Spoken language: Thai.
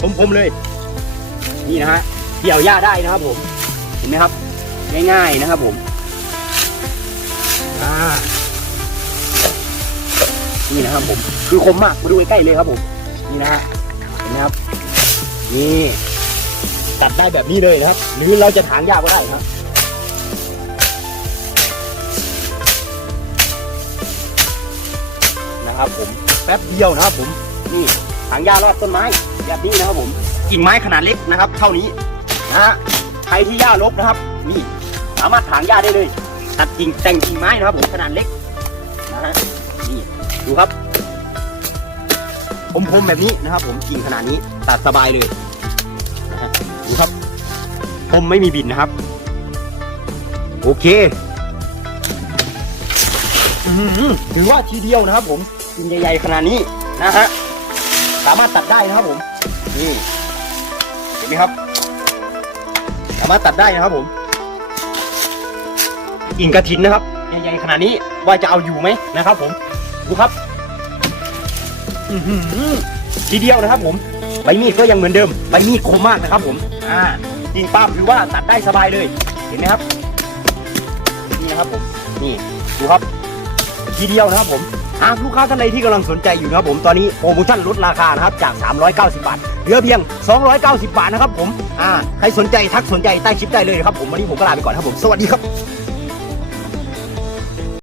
คมๆเลย นี่นะฮะเกี่ยวหญ้าได้นะครับผมเห็นไหมครับ ง่ายๆนะครับผมนี่นะครับผม คือคมมากมาดูใกล้ๆเลยครับผม นี่นะฮะเห็นไหมครับ นี่ตัดได้แบบนี้เลยนะครับ หรือเราจะถางหญ้าก็ได้ครับนะครับผมแป๊บเดียวนะครับผม นี่ถางหญ้ารอดต้นไม้ แบบนี้นะครับผมกิ่งไม้ขนาดเล็กนะครับ เท่านี้นะฮะใครที่หญ้ารกนะครับนี่สามารถถางหญ้าได้เลย ตัดกิ่งแต่งกิ่งไม้นะครับผมขนาดเล็กนะฮะนี่ดูครับผมผมแบบนี้นะครับ ผมกิ่งขนาดนี้ตัดสบายเลยนะฮะดูครับผมไม่มีบินนะครับ โอเคถือว่าทีเดียวนะครับ ผมกิ่งใหญ่ๆขนาดนี้นะฮะ สามารถตัดได้นะครับผม นี่เห็นไหมครับ สามารถตัดได้นะครับผมกิ่งกระถินนะครับใหญ่ๆขนาดนี้ว่าจะเอาอยู่ไหมนะครับ ผมดูครับทีเดียวนะครับผมใบมีดก็ยังเหมือนเดิมใบมีดคมมากนะครับผมอ่ากิ่งป้าล์มถือว่าตัดได้สบายเลย เห็นไหมครับ นี่นะครับผม นี่ดูครับ ทีเดียวนะครับผม หากลูกค้าท่านใดที่กำลังสนใจอยู่นะครับผมตอนนี้โปรโมชั่นลดราคานะครับจาก 390 บาทเหลือเพียง 290 บาทนะครับผมอ่าใครสนใจทักสนใจใต้คลิปได้เลยนะครับผมวันนี้ผมก็ลาไปก่อนครับผมสวัสดีครับ